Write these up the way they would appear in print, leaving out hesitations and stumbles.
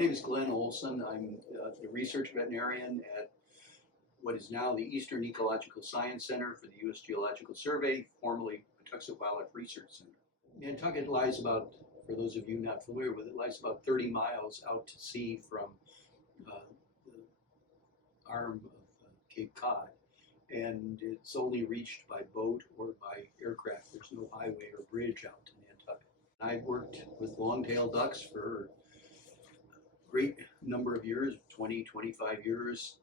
name is Glenn Olsen. I'm the research veterinarian at what is now the Eastern Ecological Science Center for the U.S. Geological Survey, formerly Patuxent Wildlife Research Center. Nantucket lies about, for those of you not familiar with it, lies about 30 miles out to sea from the arm of Cape Cod. And it's only reached by boat or by aircraft. There's no highway or bridge out to Nantucket. I've worked with long-tailed ducks for a great number of years, 20, 25 years.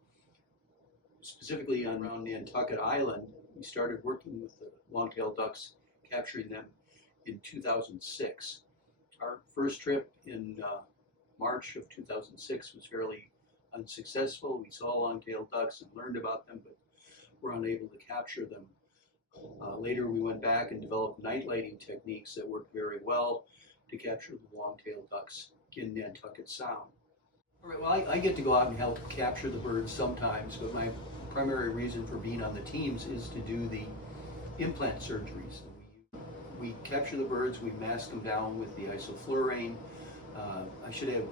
Specifically around Nantucket Island, we started working with the long-tailed ducks, capturing them in 2006. Our first trip in March of 2006 was fairly unsuccessful. We saw long-tailed ducks and learned about them, but were unable to capture them. Later we went back and developed night lighting techniques that worked very well to capture the long-tailed ducks in Nantucket Sound. All right, well, I get to go out and help capture the birds sometimes, but my primary reason for being on the teams is to do the implant surgeries. We capture the birds, we mask them down with the isoflurane. I should have,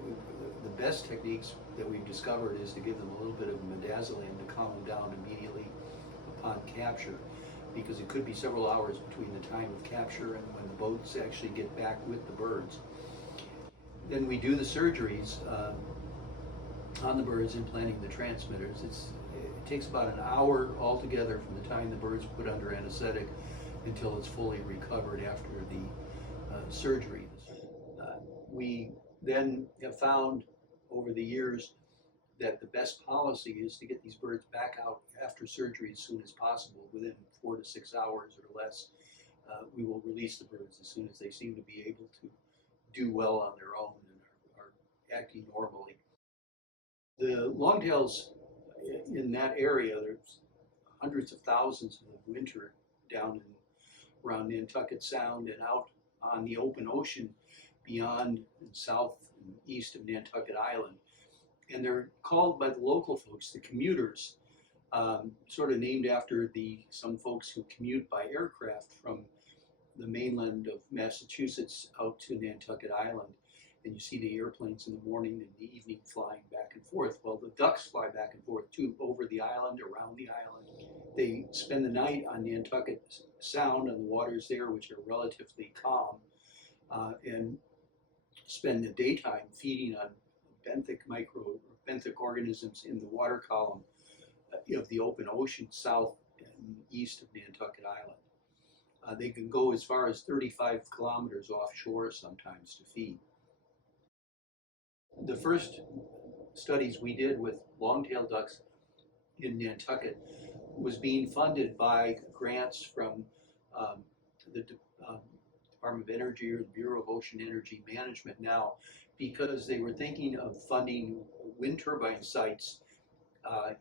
the best techniques that we've discovered is to give them a little bit of midazolam to calm them down immediately upon capture, because it could be several hours between the time of capture and when the boats actually get back with the birds. Then we do the surgeries on the birds, implanting the transmitters. It takes about an hour altogether from the time the bird's put under anesthetic until it's fully recovered after the surgery. We then have found over the years that the best policy is to get these birds back out after surgery as soon as possible. Within 4 to 6 hours or less, we will release the birds as soon as they seem to be able to do well on their own and are acting normally. The longtails in that area, there's hundreds of thousands in the winter down around Nantucket Sound and out on the open ocean beyond and south and east of Nantucket Island. And they're called by the local folks the commuters, sort of named after some folks who commute by aircraft from the mainland of Massachusetts out to Nantucket Island. And you see the airplanes in the morning and the evening flying back and forth. Well, the ducks fly back and forth too, over the island, around the island. They spend the night on Nantucket Sound and the waters there, which are relatively calm, and spend the daytime feeding on benthic organisms in the water column of the open ocean south and east of Nantucket Island. They can go as far as 35 kilometers offshore sometimes to feed. The first studies we did with long-tailed ducks in Nantucket was being funded by grants from the Department of Energy or the Bureau of Ocean Energy Management now, because they were thinking of funding wind turbine sites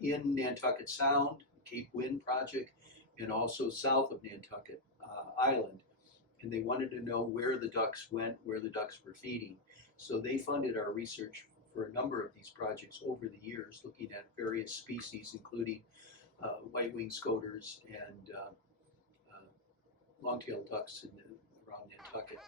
in Nantucket Sound, Cape Wind Project, and also south of Nantucket Island. And they wanted to know where the ducks went, where the ducks were feeding. So they funded our research for a number of these projects over the years, looking at various species, including white-winged scoters and long-tailed ducks around Nantucket.